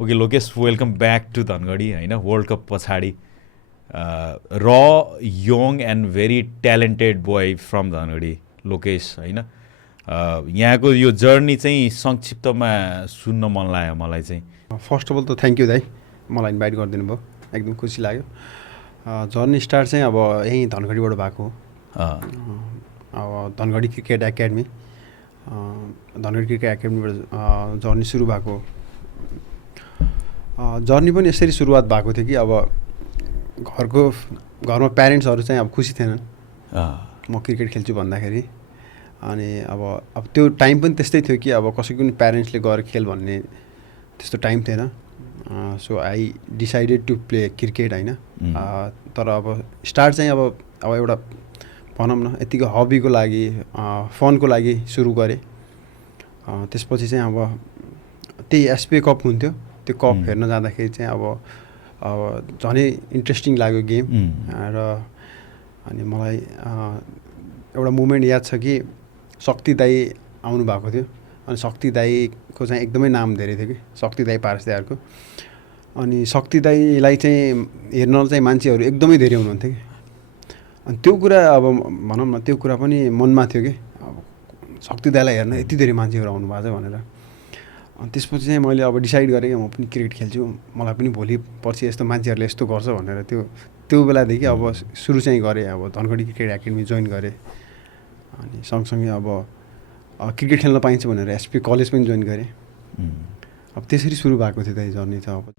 Okay Lokesh, welcome back to Dhangadhi होइन। World cup पछाडि र young and very talented boy from Dhangadhi Lokesh होइन। यहाँको यो जर्नी चाहिँ संक्षिप्तमा सुन्न मन लाग्यो मलाई चाहिँ। फर्स्ट अफ अल त थ्याङ्क यू दाइ, मलाई इन्भाइट गरिदिनु भयो, एकदम खुसी लाग्यो। जर्नी स्टार्ट चाहिँ अब यहीँ धनगढीबाट भएको हो। अब Dhangadhi cricket academy, Dhangadhi cricket एकाडेमीबाट जर्नी सुरु भएको। जर्नी पनि यसरी सुरुवात भएको थियो कि अब घरमा प्यारेन्ट्सहरू चाहिँ अब खुसी थिएनन् म क्रिकेट खेल्छु भन्दाखेरि। अनि अब त्यो टाइम पनि त्यस्तै थियो कि अब कसैको पनि प्यारेन्ट्सले गएर खेल भन्ने त्यस्तो टाइम थिएन। So I decided to play cricket होइन। तर अब स्टार्ट चाहिँ अब एउटा भनौँ न यतिको हबीको लागि, फनको लागि सुरु गरेँ। त्यसपछि चाहिँ अब त्यही एसपिए कप हुन्थ्यो, त्यो कप हेर्न जाँदाखेरि चाहिँ अब झनै इन्ट्रेस्टिङ लाग्यो गेम। र अनि मलाई एउटा मुमेन्ट याद छ कि शक्ति दाई आउनु भएको थियो। अनि शक्ति दाईको चाहिँ एकदमै नाम धेरै थियो कि, शक्ति दाई पारस दाईहरूको। अनि शक्ति दाईलाई चाहिँ हेर्न चाहिँ मान्छेहरू एकदमै धेरै हुनुहुन्थ्यो कि। अनि त्यो कुरा अब भनौँ न त्यो कुरा पनि मनमा थियो कि अब शक्ति दाईलाई हेर्न यति धेरै मान्छेहरू आउनु भएको छ भनेर। अनि त्यसपछि चाहिँ मैले अब डिसाइड गरेँ कि म पनि क्रिकेट खेल्छु, मलाई पनि भोलि पर्सि यस्तो मान्छेहरूले यस्तो गर्छ भनेर त्यो बेलादेखि अब सुरु चाहिँ गरेँ। अब धनगढी क्रिकेट एकाडेमी जोइन गरेँ। अनि सँगसँगै अब क्रिकेट खेल्न पाइन्छ भनेर एसपी कलेज पनि जोइन गरेँ। अब त्यसरी सुरु भएको थियो दाइ जर्नी त। अब